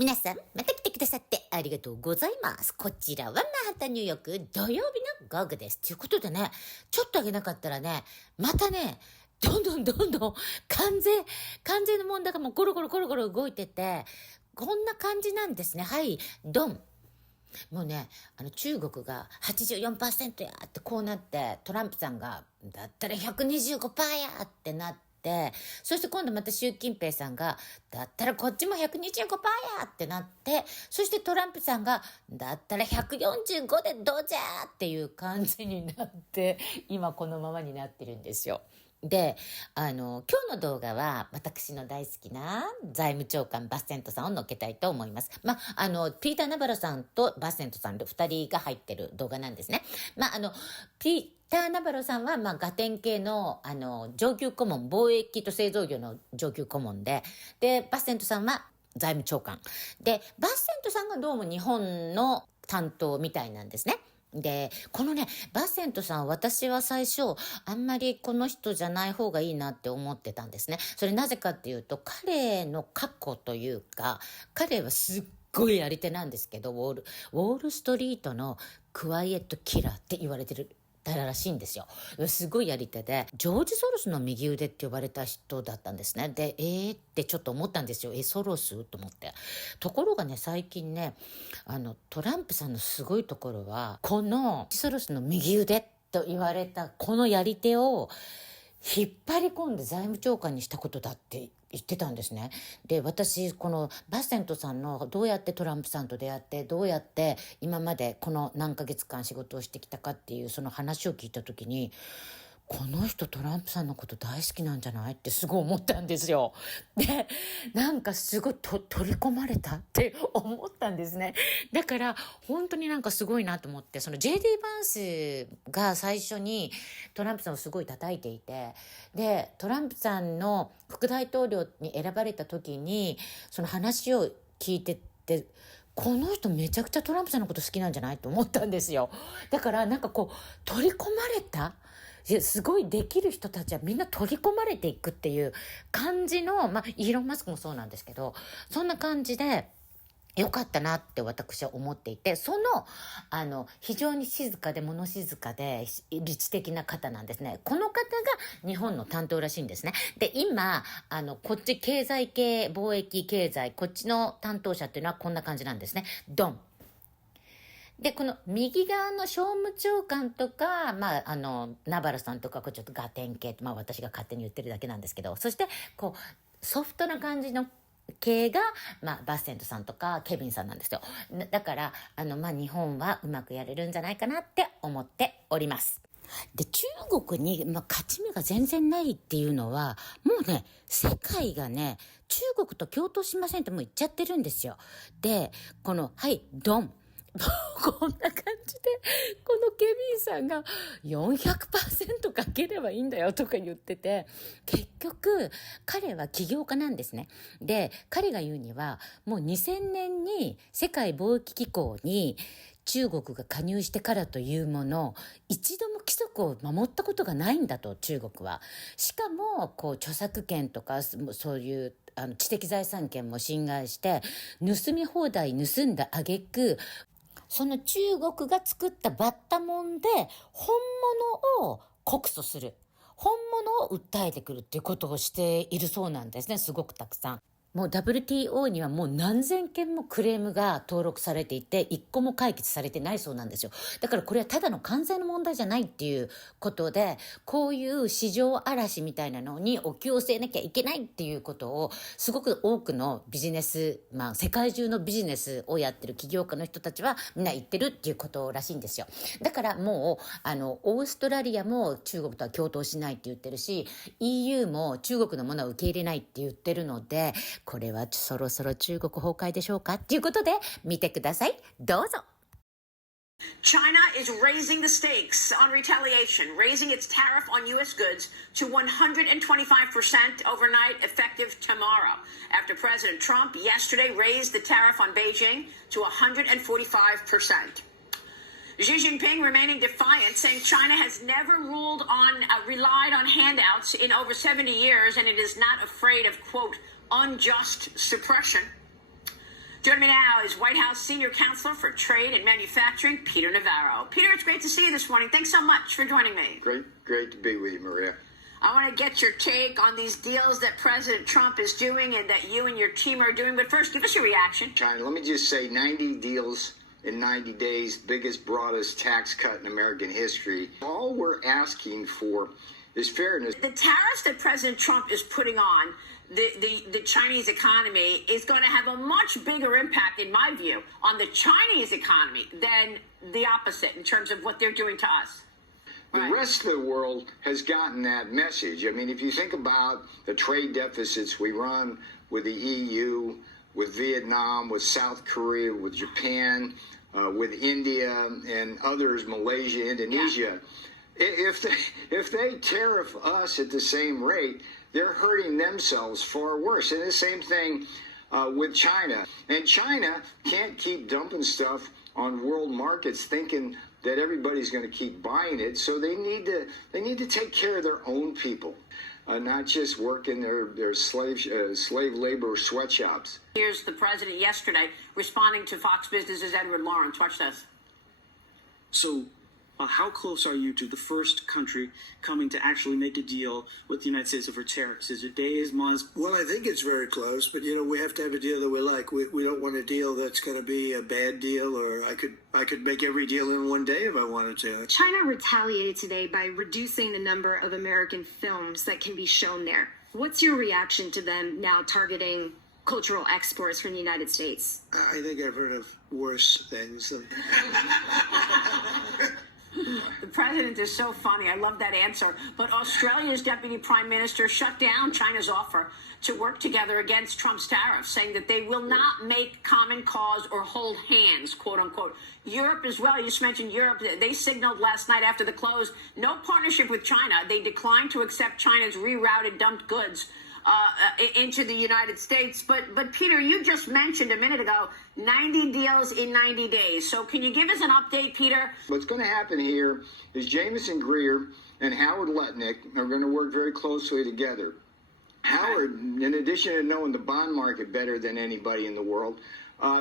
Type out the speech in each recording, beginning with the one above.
皆さん、また来てくださってありがとうございます。こちらはマンハッタンニューヨーク土曜日の午後です。ということでね、ちょっとあげなかったらね、またね、どんどん関税の問題がもうゴロゴロ動いてて、こんな感じなんですね。はい、ドン。もうね、中国が 84% やってこうなって、トランプさんが、だったら 125% やってなって、そして今度また習近平さんが、だったらこっちも 125% やってなって、そしてトランプさんが、だったら145でどうじゃっていう感じになって、今このままになってるんですよ。で、今日の動画は私の大好きな財務長官バッセントさんを載っけたいと思います。ピーター・ナバロさんとバッセントさんで二人が入ってる動画なんですね。ピーター・ナバロさんは、ガテン系の、上級顧問、貿易と製造業の上級顧問で、バッセントさんは財務長官。で、バッセントさんがどうも日本の担当みたいなんですね。で、このね、バッセントさん、私は最初、あんまりこの人じゃない方がいいなって思ってたんですね。それなぜかっていうと、彼の過去というか、彼はすっごいやり手なんですけど、ウォールストリートのクワイエットキラーって言われてる。らしいんですよ。すごいやり手で、ジョージ・ソロスの右腕って呼ばれた人だったんですね。で、ってちょっと思ったんですよ。ソロスと思って。ところがね、最近ね、トランプさんのすごいところは、このソロスの右腕と言われたこのやり手を引っ張り込んで財務長官にしたことだって言ってたんですね。で、私、このバッセントさんのどうやってトランプさんと出会って、どうやって今までこの何ヶ月間仕事をしてきたかっていうその話を聞いたときに、この人トランプさんのこと大好きなんじゃないってすごい思ったんですよ。で、なんかすごい取り込まれたって思ったんですね。だから本当になんかすごいなと思って、その JD バンスが最初にトランプさんをすごい叩いていて、で、トランプさんの副大統領に選ばれた時に、その話を聞いてって、この人めちゃくちゃトランプさんのこと好きなんじゃないと思ったんですよ。だからなんかこう、取り込まれたすごいできる人たちはみんな取り込まれていくっていう感じの、イーロン・マスクもそうなんですけど、そんな感じで、よかったなって私は思っていて、非常に静かで物静かで理知的な方なんですね。この方が日本の担当らしいんですね。で、今、こっち経済系、貿易経済、こっちの担当者っていうのはこんな感じなんですね。ドン。で、この右側の商務長官とか、ナバルさんとか、これちょっとガテン系、私が勝手に言ってるだけなんですけど、そして、ソフトな感じの系が、バッセントさんとか、ケビンさんなんですよ。だから、日本はうまくやれるんじゃないかなって思っております。で、中国に、勝ち目が全然ないっていうのは、もうね、世界がね、中国と共闘しませんってもう言っちゃってるんですよ。で、はい、ドン。こんな感じで、このケビンさんが400% かければいいんだよとか言ってて、結局、彼は起業家なんですね。で、彼が言うには、もう2000年に世界貿易機構に中国が加入してからというもの、一度も規則を守ったことがないんだと、中国は。しかも、著作権とか、そういう、知的財産権も侵害して、盗み放題盗んだ挙句、その中国が作ったバッタモンで本物を告訴する。本物を訴えてくるっていうことをしているそうなんですね。すごくたくさん。もう WTO にはもう何千件もクレームが登録されていて、一個も解決されてないそうなんですよ。だからこれはただの関税の問題じゃないっていうことで、こういう市場嵐みたいなのにお気を据えなきゃいけないっていうことを、すごく多くのビジネス、世界中のビジネスをやってる起業家の人たちはみんな言ってるっていうことらしいんですよ。だからもう、オーストラリアも中国とは共闘しないって言ってるし、EU も中国のものを受け入れないって言ってるので、これはそろそろ中国崩壊でしょうかっていうことで見てください。どうぞ。China is raising the stakes on retaliation, raising its tariff on U.S. goods to 125% overnight, effective tomorrow, after President Trump yesterday raised the tariff on Beijing to 145%. Xi Jinping remaining defiant, saying China has never relied on handouts in over 70 years, and it is not afraid of, quote, unjust suppression. Joining me now is White House Senior Counselor for Trade and Manufacturing, Peter Navarro. Peter, it's great to see you this morning. Thanks so much for joining me. Great to be with you, Maria. I want to get your take on these deals that President Trump is doing and that you and your team are doing. But first, give us your reaction. China, let me just say 90 deals in 90 days, biggest, broadest tax cut in American history. All we're asking for is fairness. The tariffs that President Trump is putting on the Chinese economy is going to have a much bigger impact, in my view, on the Chinese economy than the opposite in terms of what they're doing to us. The rest of the world has gotten that message. I mean, if you think about the trade deficits we run with the EU, with Vietnam, with South Korea, with Japan, with India and others, Malaysia, Indonesia, if they tariff us at the same rate, they're hurting themselves far worse. And the same thing with China. And China can't keep dumping stuff on world markets thinking that everybody's going to keep buying it. So they need to take care of their own people, not just work in their slave labor sweatshops. Here's the president yesterday responding to Fox Business's Edward Lawrence. Watch this. So how close are you to the first country coming to actually make a deal with the United States over tariffs? Is it days, months? Well, I think it's very close, but, we have to have a deal that we like. We don't want a deal that's going to be a bad deal, or I could make every deal in one day if I wanted to. China retaliated today by reducing the number of American films that can be shown there. What's your reaction to them now targeting cultural exports from the United States? I think I've heard of worse things. The president is so funny. I love that answer. But Australia's deputy prime minister shut down China's offer to work together against Trump's tariffs, saying that they will not make common cause or hold hands, quote unquote. Europe as well. You just mentioned Europe. They signaled last night after the close, no partnership with China. They declined to accept China's rerouted dumped goods into the United States. But Peter, you just mentioned a minute ago, 90 deals in 90 days. So can you give us an update, Peter? What's going to happen here is Jameson Greer and Howard Lutnick are going to work very closely together. Howard, in addition to knowing the bond market better than anybody in the world,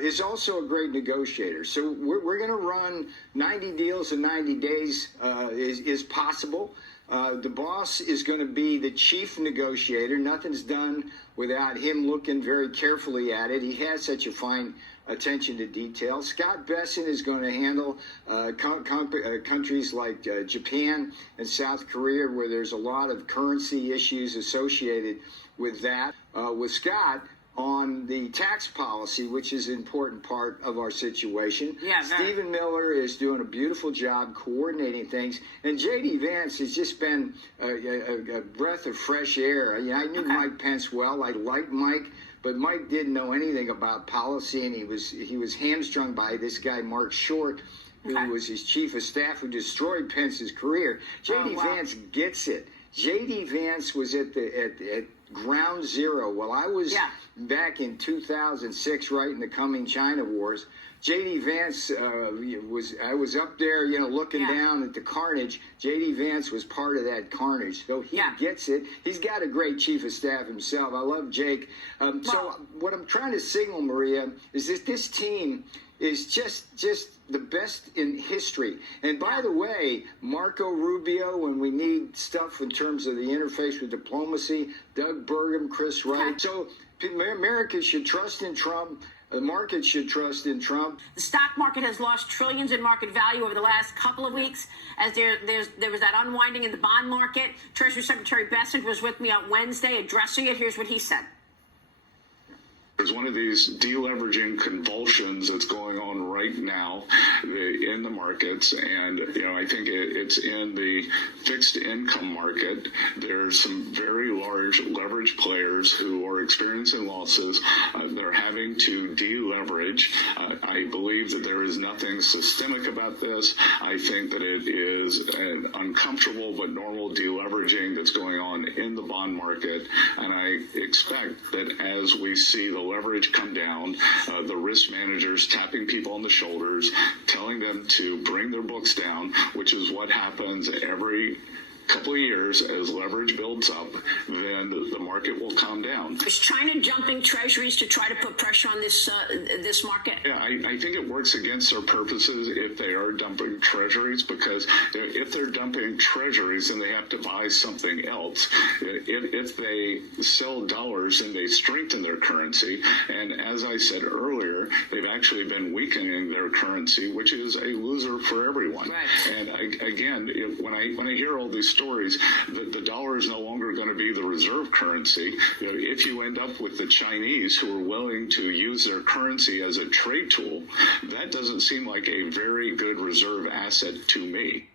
is also a great negotiator. So we're going to run 90 deals in 90 days is possible. The boss is going to be the chief negotiator. Nothing's done without him looking very carefully at it. He has such a fine attention to detail. Scott Bessent is going to handle countries like Japan and South Korea, where there's a lot of currency issues associated with that. With Scott on the tax policy, which is an important part of our situation. Yeah, Stephen Miller is doing a beautiful job coordinating things. And J.D. Vance has just been a breath of fresh air. I knew Mike Pence well. I liked Mike, but Mike didn't know anything about policy, and he was hamstrung by this guy, Mark Short, who was his chief of staff, who destroyed Pence's career. J.D. Vance gets it. J.D. Vance was at ground zero. While I was back in 2006, right in the coming China wars, J.D. Vance I was up there, looking down at the carnage. J.D. Vance was part of that carnage, so he gets it. He's got a great chief of staff himself. I love Jake. So what I'm trying to signal, Maria, is that this team is just the best in history. And by the way, Marco Rubio, when we need stuff in terms of the interface with diplomacy, Doug Burgum, Chris Wright. So America should trust in Trump. The market should trust in Trump. The stock market has lost trillions in market value over the last couple of weeks as there was that unwinding in the bond market. Treasury Secretary Bessent was with me on Wednesday addressing it. Here's what he said. There's one of these deleveraging convulsions that's going on right now in the markets, and I think it's in the fixed income market. There's some very large leverage players who are experiencing losses. They're having to deleverage. I believe that there is nothing systemic about this. I think that it is an uncomfortable but normal deleveraging that's going on in the bond market, and I expect that as we see the leverage come down, the risk managers tapping people on the shoulders, telling them to bring their books down, which is what happens every couple of years, as leverage builds up, then the market will calm down. Is China dumping treasuries to try to put pressure on this market? Yeah, I think it works against their purposes if they are dumping treasuries, because if they're dumping treasuries, then they have to buy something else. If they sell dollars, then they strengthen their currency. And as I said earlier, they've actually been weakening their currency, which is a loser for everyone. Right. And again, when I hear all these stories, the dollar is no longer going to be the reserve currency. If you end up with the Chinese who are willing to use their currency as a trade tool, that doesn't seem like a very good reserve asset to me.